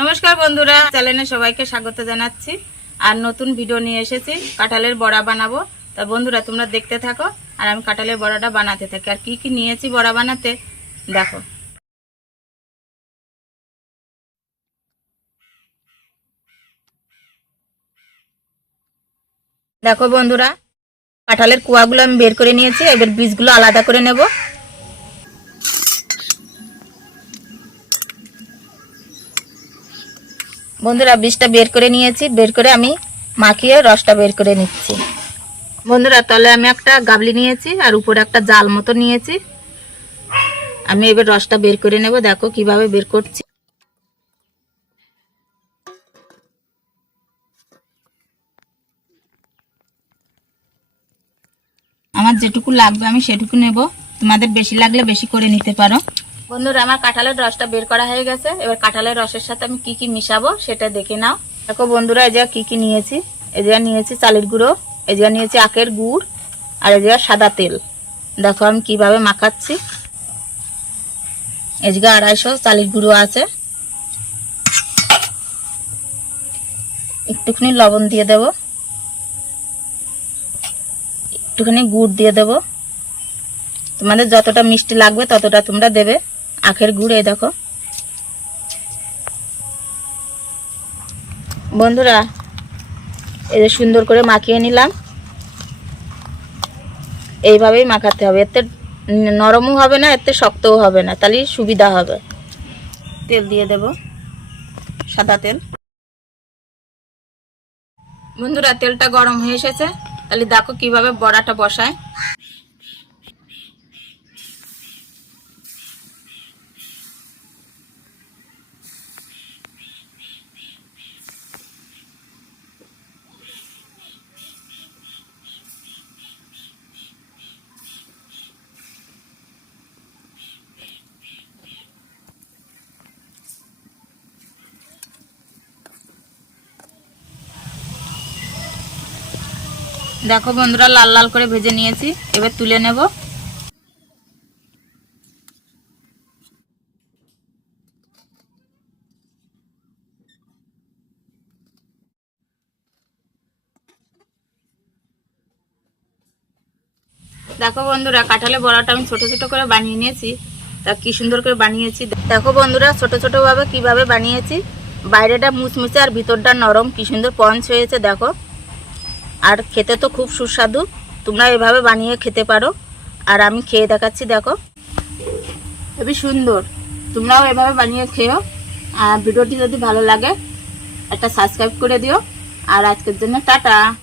নমস্কার বন্ধুরা, চ্যানেলে সবাইকে স্বাগত জানাচ্ছি। আর নতুন ভিডিও নিয়ে এসেছি, কাঁঠালের বড়া বানাবো। তা বন্ধুরা, তোমরা দেখতে থাকো, আর আমি কাঁঠালের বড়াটা বানাতে থাকি। আর কি কি নিয়েছি বড়া বানাতে, দেখো। দেখো বন্ধুরা, কাঁঠালের কুয়াগুলো আমি বের করে নিয়েছি, এবার বীজগুলো আলাদা করে নেব। বন্ধুরা বীজটা বের করে নিয়েছি। বের করে আমি মাখিয়ে রসটা বের করে নিচ্ছি। বন্ধুরা, তলে আমি একটা গাবলি নিয়েছি আর উপরে একটা জাল মতো নিয়েছি। আমি এবার রসটা বের করে নেব। দেখো কীভাবে বের করছি। আমার যেটুকু লাগবে আমি সেটুকু নেব। তোমাদের বেশি লাগলে বেশি করে নিতে পারো। বন্ধুরা, আমার কাঁঠালের রসটা বের করা হয়ে গেছে। এবার কাঁঠালের রসের সাথে আমি কি কি মিশাবো সেটা দেখে নাও। দেখো বন্ধুরা, এই কি কি নিয়েছি। এই যে নিয়েছি চালের গুঁড়ো, এই যে নিয়েছি আখের গুড়, আর এই যে সাদা তেল। দেখো আমি কীভাবে মাখাচ্ছি। এদিকে আড়াইশো চালের গুঁড়ো আছে। একটুখানি লবণ দিয়ে দেব। একটুখানি গুড় দিয়ে দেব। তোমাদের যতটা মিষ্টি লাগবে ততটা তোমরা দেবে। আখের গুড় দেখো। বন্ধুরা যে সুন্দর করে মাখিয়ে নিলাম। এইভাবেই মাখাতে হবে। এতে নরমও হবে না, এতে শক্তও হবে না। তাহলে সুবিধা হবে। তেল দিয়ে দেব, সাদা তেল। বন্ধুরা, তেলটা গরম হয়ে এসেছে। তাহলে দেখো কীভাবে বড়াটা বসায়। দেখো বন্ধুরা, লাল লাল করে ভেজে নিয়েছি। এবার তুলে নেব। দেখো বন্ধুরা, কাঁঠালে বড়াটা আমি ছোট ছোট করে বানিয়ে নিয়েছি। তা কি সুন্দর করে বানিয়েছি। দেখো বন্ধুরা, ছোট ছোট ভাবে কীভাবে বানিয়েছি। বাইরেটা মুচমুচে আর ভিতরটা নরম, কি সুন্দর পঞ্চ হয়েছে, দেখো। আর খেতে তো খুব সুস্বাদু। তোমরা এভাবে বানিয়ে খেতে পারো। আর আমি খেয়ে দেখাচ্ছি, দেখো। খুবই সুন্দর। তোমরাও এভাবে বানিয়ে খেও আর ভিডিওটি যদি ভালো লাগে, একটা সাবস্ক্রাইব করে দিও। আর আজকের জন্য টাটা।